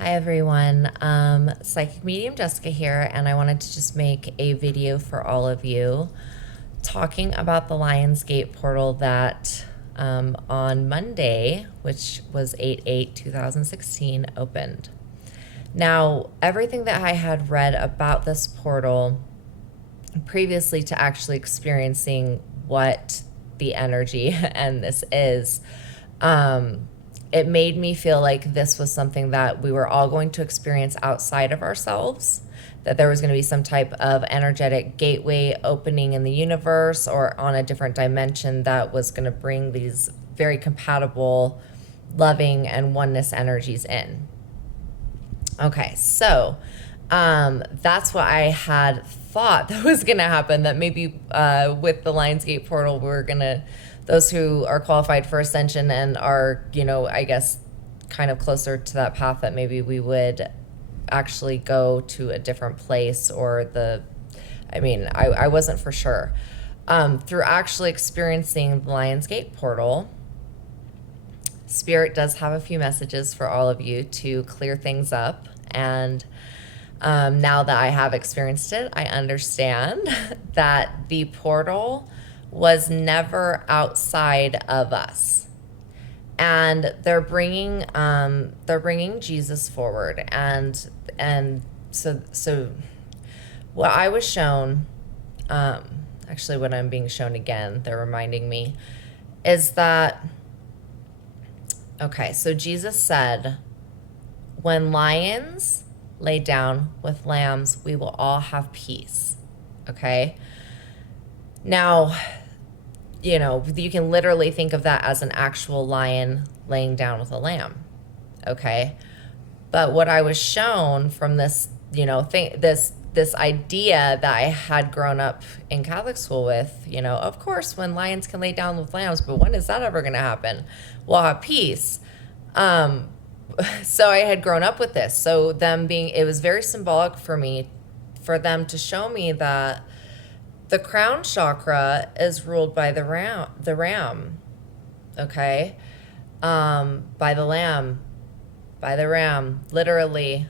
Hi everyone, Psychic Medium Jessica here, and I wanted to just make a video for all of you talking about the Lionsgate portal that on Monday, which was 8/8/2016, opened. Now, everything that I had read about this portal previously to actually experiencing what the energy and this is, it made me feel like this was something that we were all going to experience outside of ourselves, that there was going to be some type of energetic gateway opening in the universe or on a different dimension that was going to bring these very compatible, loving, and oneness energies in. Okay, so that's what I had thought that was going to happen, that maybe with the Lionsgate portal, we're going to, those who are qualified for ascension and are, I guess, kind of closer to that path, that maybe we would actually go to a different place, or I wasn't for sure. Through actually experiencing the Lionsgate portal, Spirit does have a few messages for all of you to clear things up. And now that I have experienced it, I understand that the portal was never outside of us, and they're bringing Jesus forward, and so what I was shown, actually what I'm being shown again, they're reminding me, is that, okay, so Jesus said, when lions lay down with lambs, we will all have peace. Okay? Now, you can literally think of that as an actual lion laying down with a lamb. Okay? But what I was shown from this, this idea that I had grown up in Catholic school with, of course, when lions can lay down with lambs, but when is that ever going to happen? We'll have peace. So I had grown up with this. So it was very symbolic for me, for them to show me that the crown chakra is ruled by the ram, okay? By the ram, literally.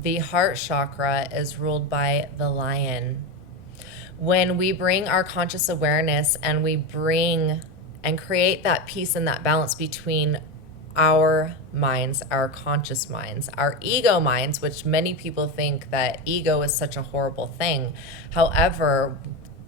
The heart chakra is ruled by the lion. When we bring our conscious awareness and we bring and create that peace and that balance between our minds, our conscious minds, our ego minds, which many people think that ego is such a horrible thing. However,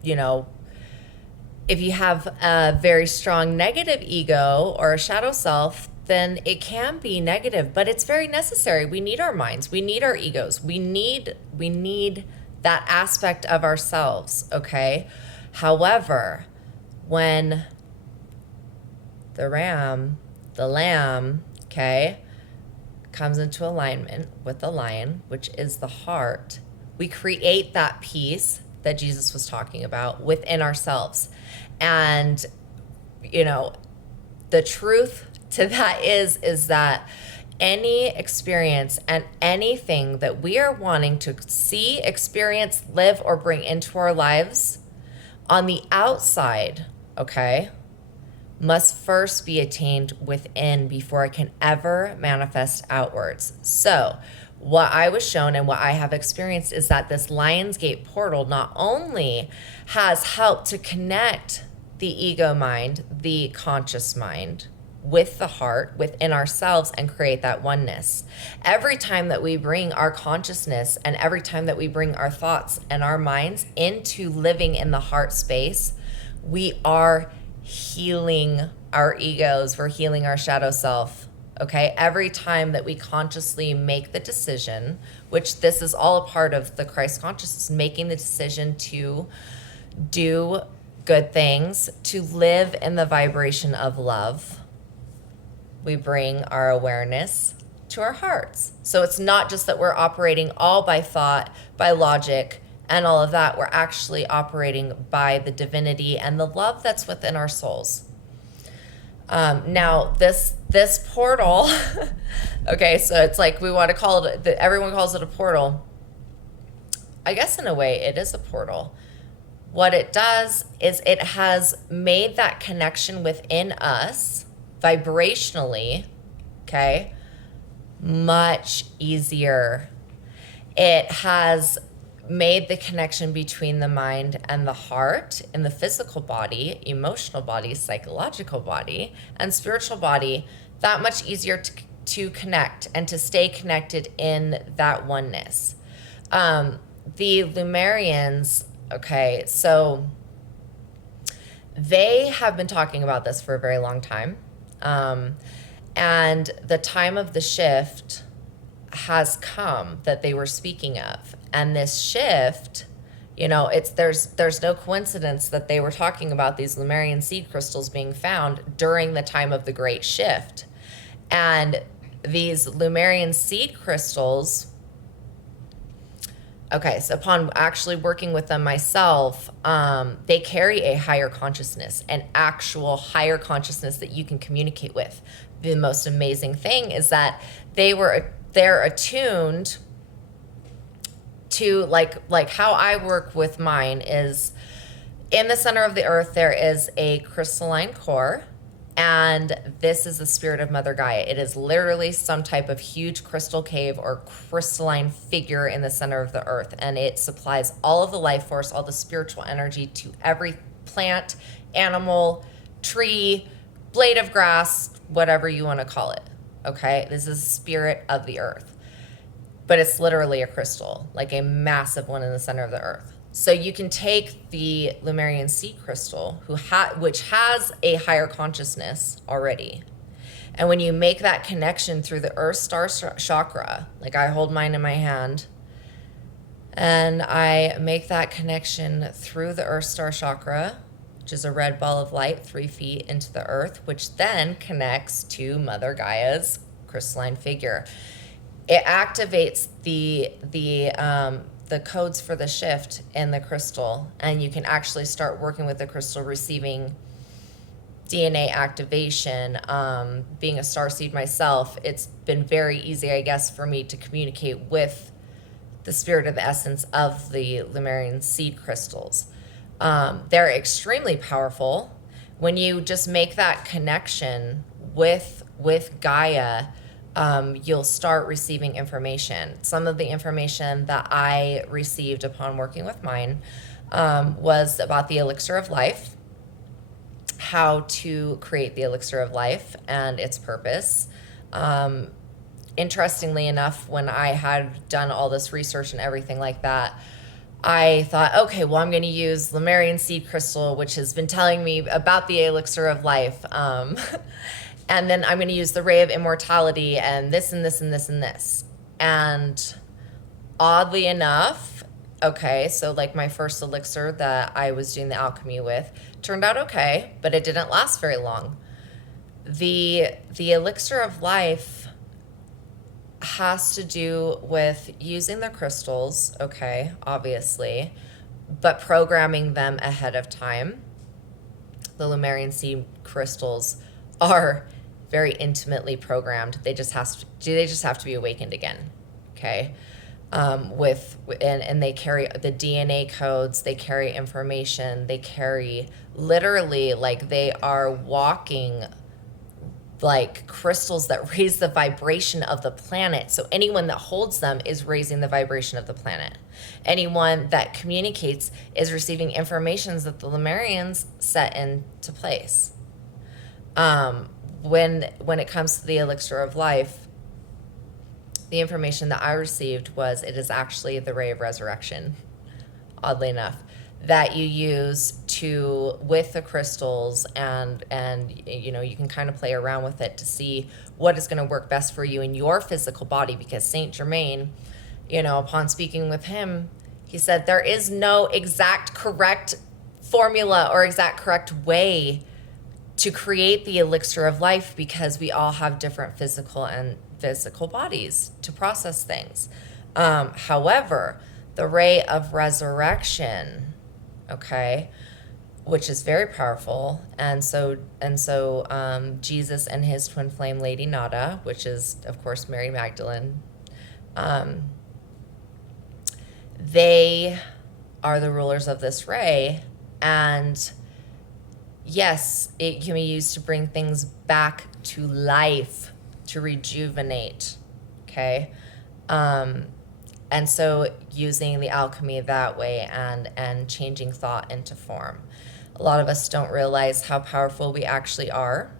if you have a very strong negative ego or a shadow self, then it can be negative, but it's very necessary. We need our minds. We need our egos. We need that aspect of ourselves, okay? However, when the lamb, okay, comes into alignment with the lion, which is the heart, we create that peace that Jesus was talking about within ourselves. And, the truth to that is that any experience and anything that we are wanting to see, experience, live, or bring into our lives on the outside, okay, must first be attained within before it can ever manifest outwards. So what I was shown and what I have experienced is that this Lionsgate portal not only has helped to connect the ego mind, the conscious mind, with the heart within ourselves and create that oneness. Every time that we bring our consciousness and every time that we bring our thoughts and our minds into living in the heart space, we are healing our egos, we're healing our shadow self, okay? Every time that we consciously make the decision, which this is all a part of the Christ consciousness, making the decision to do good things, to live in the vibration of love, we bring our awareness to our hearts. So it's not just that we're operating all by thought, by logic, and all of that. We're actually operating by the divinity and the love that's within our souls. Now, this portal, okay, so it's like we want to call it, everyone calls it a portal. I guess in a way it is a portal. What it does is it has made that connection within us vibrationally, okay, much easier. It has made the connection between the mind and the heart in the physical body, emotional body, psychological body, and spiritual body that much easier to connect and to stay connected in that oneness. The Lumerians, okay, so they have been talking about this for a very long time. And the time of the shift has come that they were speaking of. And this shift, you know, there's no coincidence that they were talking about these Lemurian seed crystals being found during the time of the Great Shift. And these Lemurian seed crystals, okay, so upon actually working with them myself, they carry a higher consciousness, an actual higher consciousness that you can communicate with. The most amazing thing is that they're attuned to, like how I work with mine is, in the center of the earth there is a crystalline core, and this is the spirit of Mother Gaia. It is literally some type of huge crystal cave or crystalline figure in the center of the earth, and it supplies all of the life force, all the spiritual energy to every plant, animal, tree, blade of grass, whatever you want to call it. Okay, this is the spirit of the earth, but it's literally a crystal, like a massive one in the center of the earth. So you can take the Lemurian seed crystal, which has a higher consciousness already, and when you make that connection through the Earth Star chakra, like I hold mine in my hand, and I make that connection through the Earth Star chakra, which is a red ball of light 3 feet into the earth, which then connects to Mother Gaia's crystalline figure. It activates the codes for the shift in the crystal, and you can actually start working with the crystal, receiving DNA activation. Being a starseed myself, it's been very easy, I guess, for me to communicate with the spirit of the essence of the Lemurian seed crystals. They're extremely powerful. When you just make that connection with Gaia, you'll start receiving information. Some of the information that I received upon working with mine was about the elixir of life, how to create the elixir of life and its purpose. Interestingly enough, when I had done all this research and everything like that, I thought, okay, well, I'm going to use Lemurian seed crystal, which has been telling me about the elixir of life. And then I'm going to use the ray of immortality and this and this and this and this. And oddly enough, okay, so like my first elixir that I was doing the alchemy with turned out okay, but it didn't last very long. The elixir of life has to do with using the crystals, okay, obviously, but programming them ahead of time. The Lemurian seed crystals are very intimately programmed. They just have to be awakened again, okay? And they carry the DNA codes, they carry information, they carry literally, like, they are walking like crystals that raise the vibration of the planet. So anyone that holds them is raising the vibration of the planet. Anyone that communicates is receiving informations that the Lemurians set into place. When it comes to the elixir of life, the information that I received was it is actually the ray of resurrection, oddly enough, that you use with the crystals, and you know, you can kind of play around with it to see what is going to work best for you in your physical body. Because Saint Germain, you know, upon speaking with him, he said there is no exact correct formula or exact correct way to create the elixir of life, because we all have different physical bodies to process things. However, the ray of resurrection, okay, which is very powerful, and so Jesus and his twin flame Lady Nada, which is of course Mary Magdalene, they are the rulers of this ray, and yes, it can be used to bring things back to life, to rejuvenate, okay? And so using the alchemy that way and changing thought into form. A lot of us don't realize how powerful we actually are.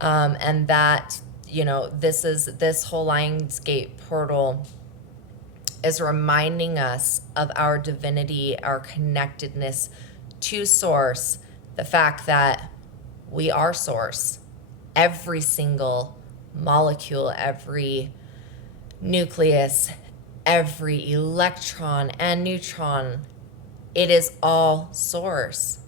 And that, this whole Lionsgate portal is reminding us of our divinity, our connectedness to Source, the fact that we are Source. Every single molecule, every nucleus, every electron and neutron, it is all Source.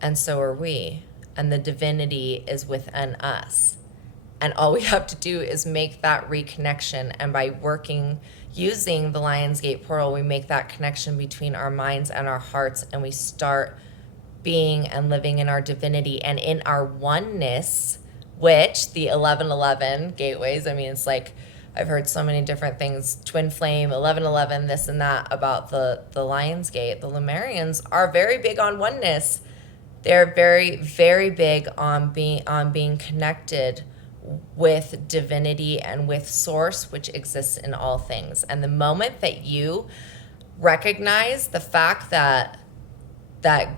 And so are we. And the divinity is within us. And all we have to do is make that reconnection. And by using the Lionsgate portal, we make that connection between our minds and our hearts, and we start being and living in our divinity and in our oneness, which the 1111 gateways, I mean, it's like, I've heard so many different things, twin flame, 1111, this and that about the Lionsgate. The Lemurians are very big on oneness. They're very, very big on being connected with divinity and with Source, which exists in all things. And the moment that you recognize the fact that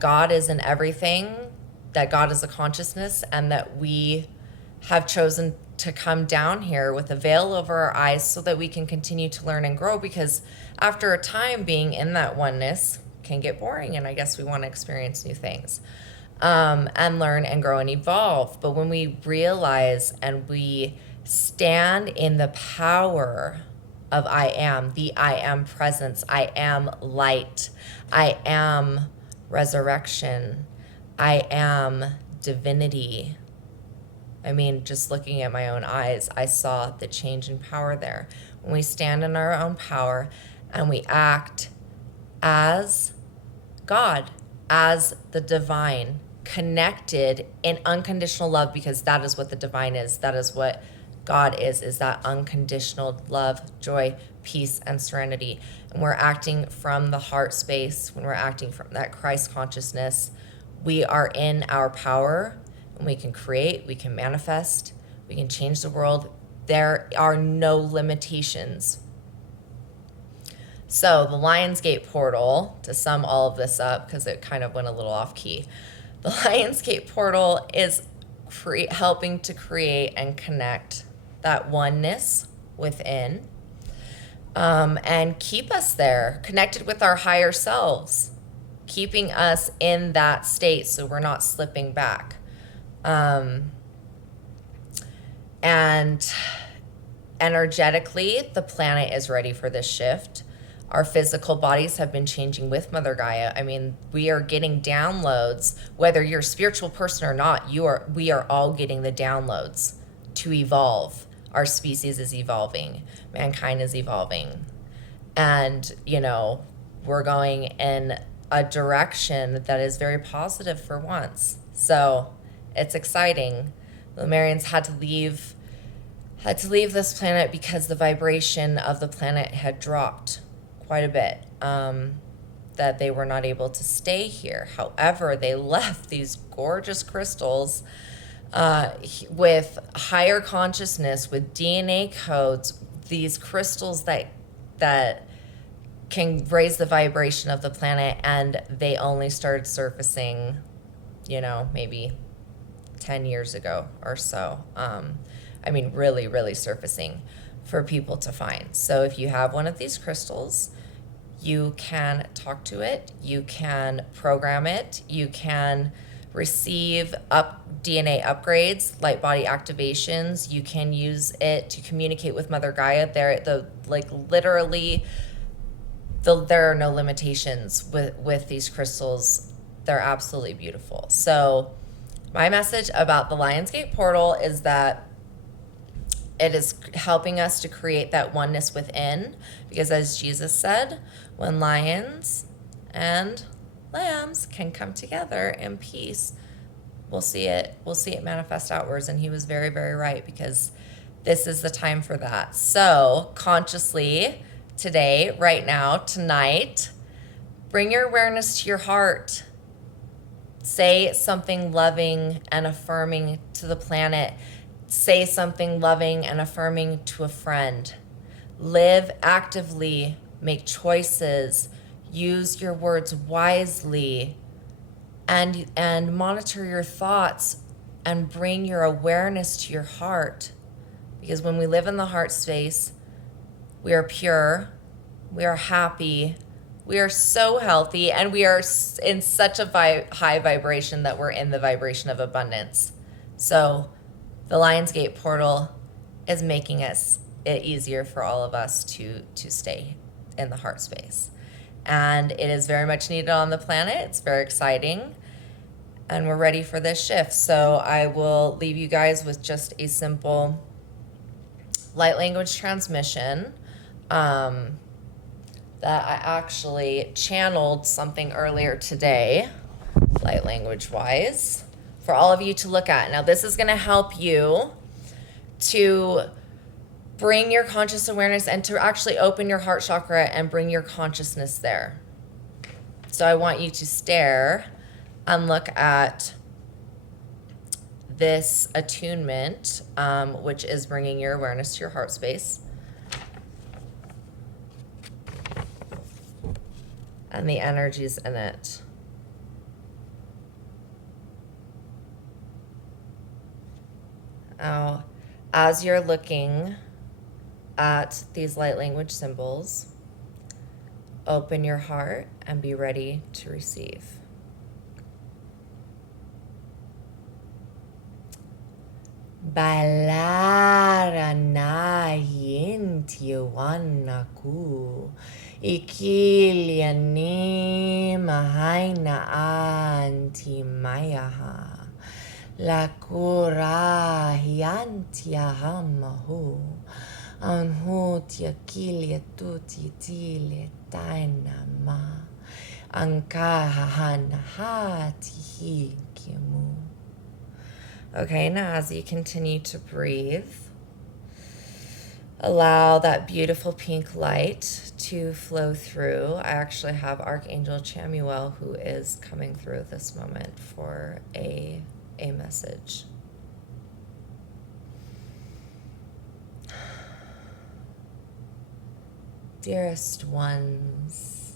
God is in everything, that God is a consciousness, and that we have chosen to come down here with a veil over our eyes so that we can continue to learn and grow, because after a time being in that oneness can get boring, and I guess we want to experience new things. And learn and grow and evolve. But when we realize and we stand in the power of I am, the I am presence, I am light, I am resurrection, I am divinity. I mean, just looking at my own eyes, I saw the change in power there. When we stand in our own power and we act as God, as the divine, connected in unconditional love, because that is what the divine is. That is what God is that unconditional love, joy, peace, and serenity. And we're acting from the heart space. When we're acting from that Christ consciousness, we are in our power, and we can create, we can manifest, we can change the world. There are no limitations. So the Lionsgate portal, to sum all of this up, because it kind of went a little off key, the Lionsgate portal is helping to create and connect that oneness within, and keep us there, connected with our higher selves, keeping us in that state so we're not slipping back. And energetically, the planet is ready for this shift. Our physical bodies have been changing with Mother Gaia. I mean, we are getting downloads, whether you're a spiritual person or not, we are all getting the downloads to evolve. Our species is evolving. Mankind is evolving. And, we're going in a direction that is very positive for once. So it's exciting. The Lemurians had to leave this planet because the vibration of the planet had dropped quite a bit, that they were not able to stay here. However, they left these gorgeous crystals with higher consciousness, with DNA codes, these crystals that can raise the vibration of the planet, and they only started surfacing, maybe 10 years ago or so. I mean, really, really surfacing for people to find. So if you have one of these crystals, you can talk to it, you can program it, you can receive DNA upgrades, light body activations. You can use it to communicate with Mother Gaia. There are no limitations with these crystals. They're absolutely beautiful. So my message about the Lionsgate portal is that it is helping us to create that oneness within, because as Jesus said, when lions and lambs can come together in peace, we'll see it manifest outwards. And he was very, very right, because this is the time for that. So consciously today, right now, tonight, bring your awareness to your heart. Say something loving and affirming to the planet. say something loving and affirming to a friend. Live actively, make choices, use your words wisely, and monitor your thoughts and bring your awareness to your heart. Because when we live in the heart space, we are pure, we are happy, we are so healthy, and we are in such a high vibration that we're in the vibration of abundance. So the Lionsgate portal is making it easier for all of us to stay in the heart space. And it is very much needed on the planet. It's very exciting. And we're ready for this shift. So I will leave you guys with just a simple light language transmission. That I actually channeled something earlier today, light language wise, for all of you to look at. Now, this is going to help you to bring your conscious awareness and to actually open your heart chakra and bring your consciousness there. So I want you to stare and look at this attunement, which is bringing your awareness to your heart space. And the energies in it. Now, as you're looking at these light language symbols, open your heart and be ready to receive. Balara yintiwanaku ikiliani mahaina anti mayaha la kura yantia hamahu anhutia kilia tuti tile taina ma ankaha hana hati hikimu. Okay, now as you continue to breathe, allow that beautiful pink light to flow through. I actually have Archangel Chamuel who is coming through at this moment for a message. Dearest ones,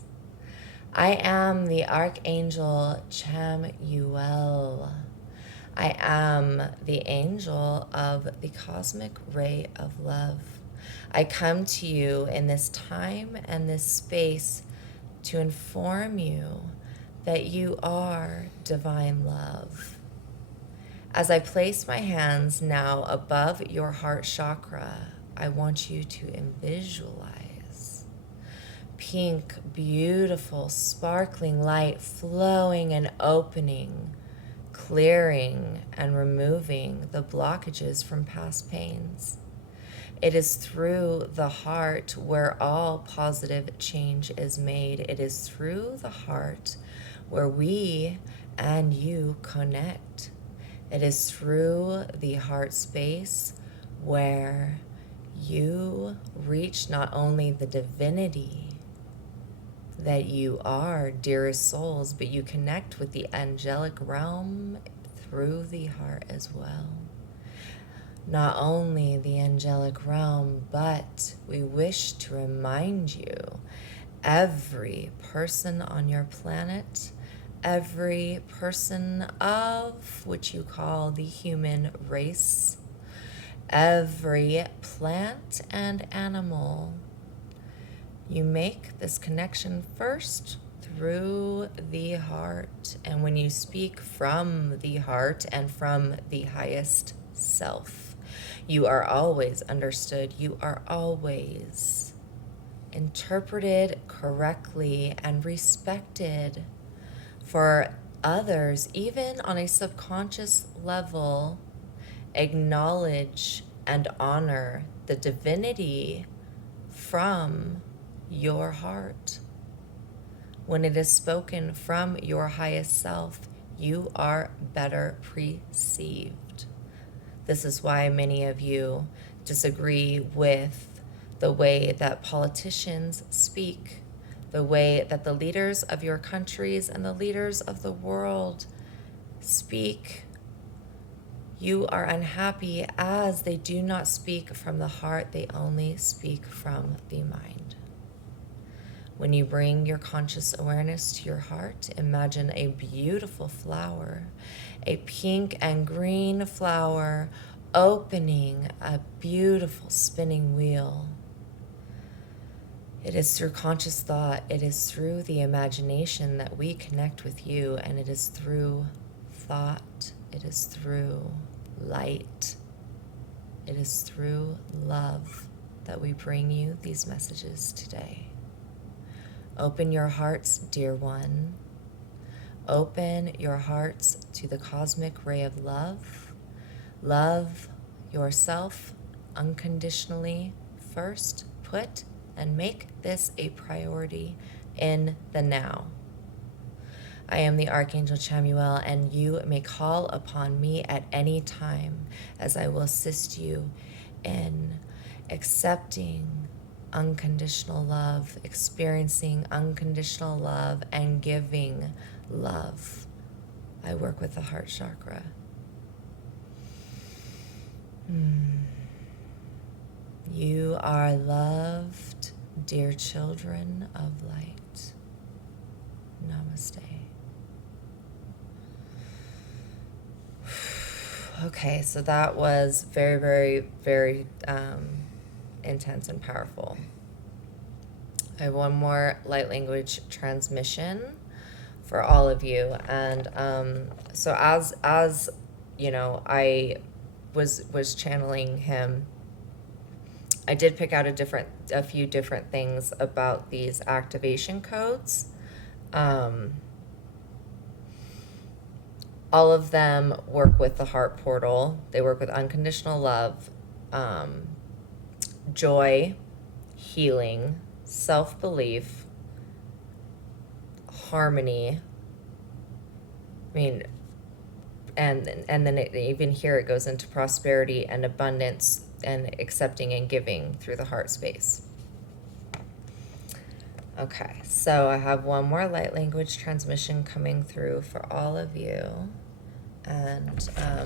I am the Archangel Chamuel. I am the angel of the cosmic ray of love. I come to you in this time and this space to inform you that you are divine love. As I place my hands now above your heart chakra, I want you to visualize pink, beautiful, sparkling light flowing and opening, clearing and removing the blockages from past pains. It is through the heart where all positive change is made. It is through the heart where we and you connect. It is through the heart space where you reach not only the divinity that you are, dearest souls, but you connect with the angelic realm through the heart as well. Not only the angelic realm, but we wish to remind you, every person on your planet, every person of which you call the human race, every plant and animal, you make this connection first through the heart. And when you speak from the heart and from the highest self, you are always understood. You are always interpreted correctly and respected. For others, even on a subconscious level, acknowledge and honor the divinity from your heart. When it is spoken from your highest self, you are better perceived. This is why many of you disagree with the way that politicians speak, the way that the leaders of your countries and the leaders of the world speak, You are unhappy as they do not speak from the heart, they only speak from the mind. When you bring your conscious awareness to your heart, imagine a beautiful flower, a pink and green flower opening a beautiful spinning wheel. It is through conscious thought, it is through the imagination that we connect with you, and it is through thought, it is through light, it is through love that we bring you these messages today. Open your hearts, dear one. Open your hearts to the cosmic ray of love. Love yourself unconditionally first. Put and make this a priority in the now. I am the Archangel Chamuel, and you may call upon me at any time, as I will assist you in accepting unconditional love, experiencing unconditional love, and giving love. I work with the heart chakra. You are loved, dear children of light. Namaste. Okay, so that was very, very, very intense and powerful. I have one more light language transmission for all of you, and so as you know, I was channeling him. I did pick out a few different things about these activation codes. All of them work with the heart portal. They work with unconditional love, joy, healing, self-belief, harmony. I mean, and then even here it goes into prosperity and abundance and accepting and giving through the heart space. Okay, so I have one more light language transmission coming through for all of you, and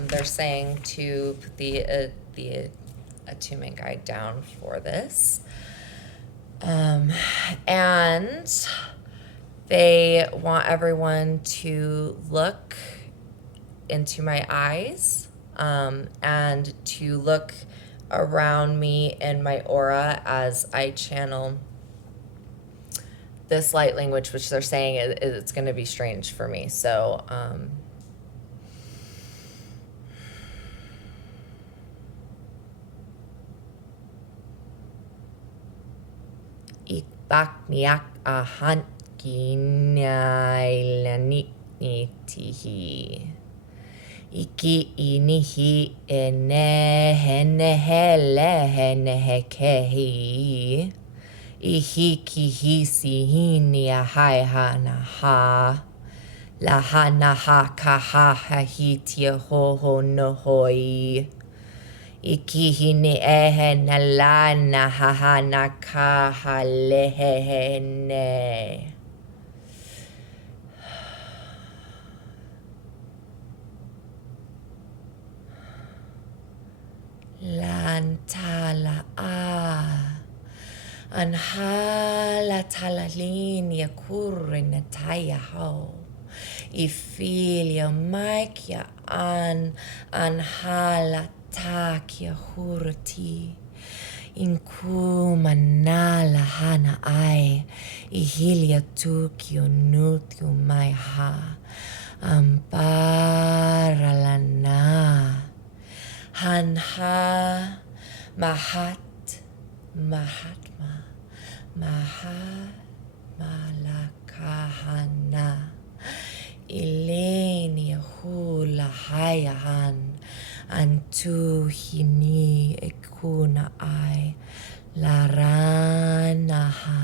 they're saying to put the attunement guide down for this, and they want everyone to look into my eyes, and to look around me in my aura as I channel this light language, which they're saying it's going to be strange for me. So, ikbakniak ahan kinailanitihi. Iki inihi enehenehekehi. Ihikihisi ahaiha lahanaha kahahitia hoho nohoi. Ikihini ehenalana hahana kahalehene. Lantala Anhala talalin ya kurina taya ho. Ifilia maikia anhala takia hurati. Inku manala hana ai. Ihilia tukio nutio mai ha. Amparalana. Hanha Mahatma Malakahana Ilenia hula hayahan Antuhini ekuna ai Laranaha.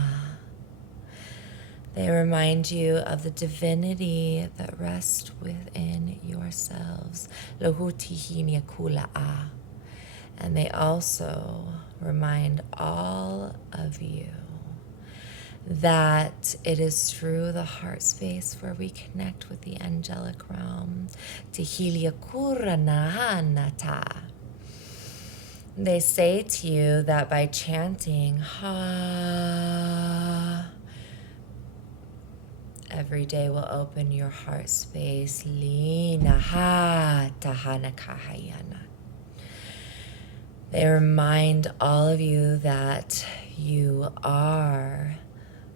They remind you of the divinity that rests within yourselves. Lohutihini kula a. And they also remind all of you that it is through the heart space where we connect with the angelic realm. Tihilia kura nahanata. They say to you that by chanting ha every day will open your heart space. Lina ha tahana kahayana. They remind all of you that you are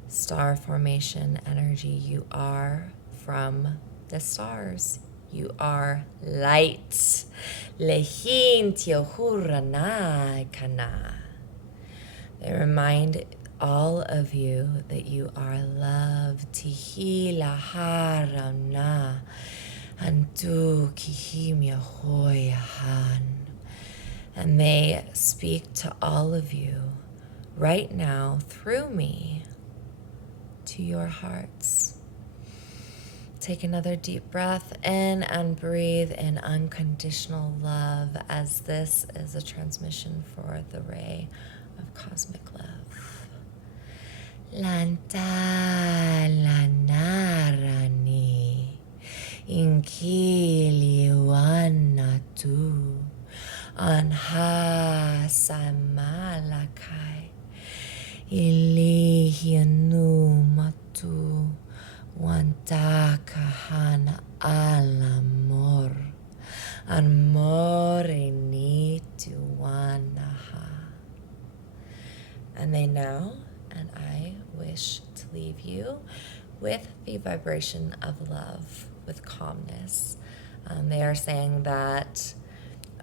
star formation energy. You are from the stars. You are light. Lehin tiohurana kana. They remind all of you that you are love. Tihila harana. Antu kihimya hoyahan. And they speak to all of you right now through me to your hearts. Take another deep breath in and breathe in unconditional love, as this is a transmission for the ray of cosmic love. Lanta lanarani inkili wanatu anha samalakai ilihianu matu wantakahan alamor amore nitu wanaha. And they now and I wish to leave you with the vibration of love, with calmness. They are saying that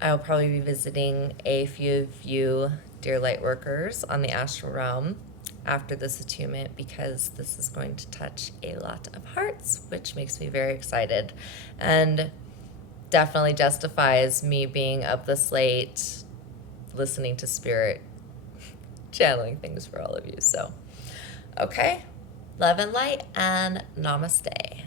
I'll probably be visiting a few of you, dear light workers, on the astral realm after this attunement, because this is going to touch a lot of hearts, which makes me very excited and definitely justifies me being up this late, listening to spirit, channeling things for all of you. So, okay, love and light, and namaste.